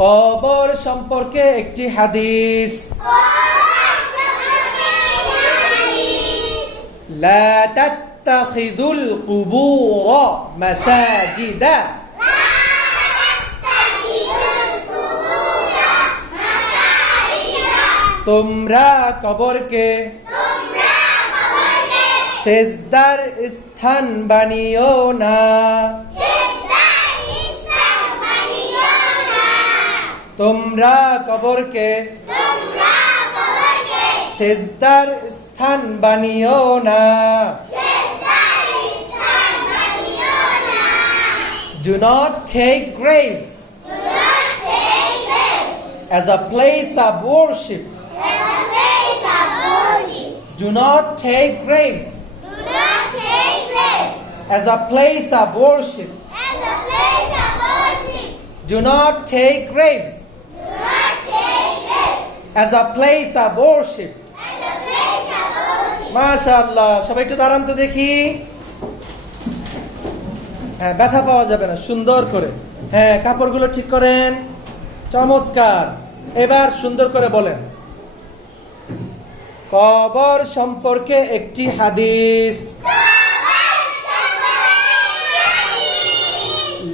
কবর সম্পর্কে একটি হাদিস। লা তাত্তাখিযুল কুবুর মাসাজিদা। তোমরা কবরকে সেজদার স্থান বানিও না। তোমরা কবরকে সেজদার স্থান বানিও না। Do not take graves as a place of worship. Do not take graves as a place of worship. Do not take graves as a place of worship. মাশাআল্লাহ, সবাই একটু দাঁড়ান তো দেখি। হ্যাঁ, ব্যথা পাওয়া যাবে না, সুন্দর করে। হ্যাঁ, কাপড়গুলো ঠিক করেন। চমৎকার। এবার সুন্দর করে বলেন, কবর সম্পর্কে একটি হাদিস।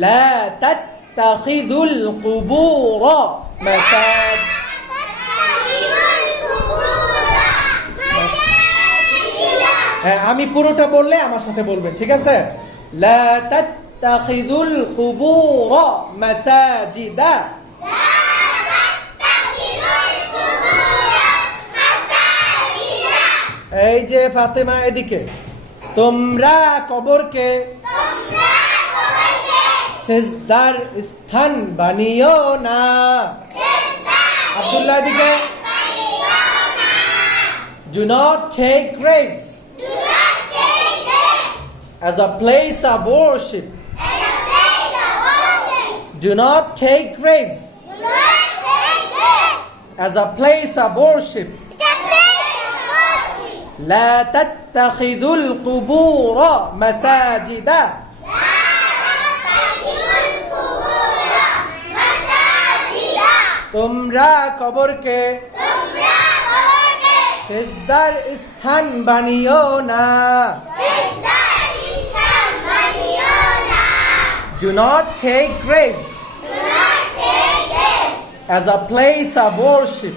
লা তাত্তাখিযুল কুবুর মাসাজিদ। হ্যাঁ, আমি পুরোটা বললে আমার সাথে বলবেন, ঠিক আছে? লা তাত্তাখিযুল কুবুর মাসাজিদা। এই যে ফাতেমা, এদিকে। তোমরা কবরকে সেজদার স্থান বানিও না। আব্দুল্লাহ, এদিকে। Do not take graves as a place of worship. Do not take graves as a place of worship. لا تتخذوا القبور مساجدا. তোমরা কবরকে সেজদার স্থান বানিও না। Do not take graves as a place of worship.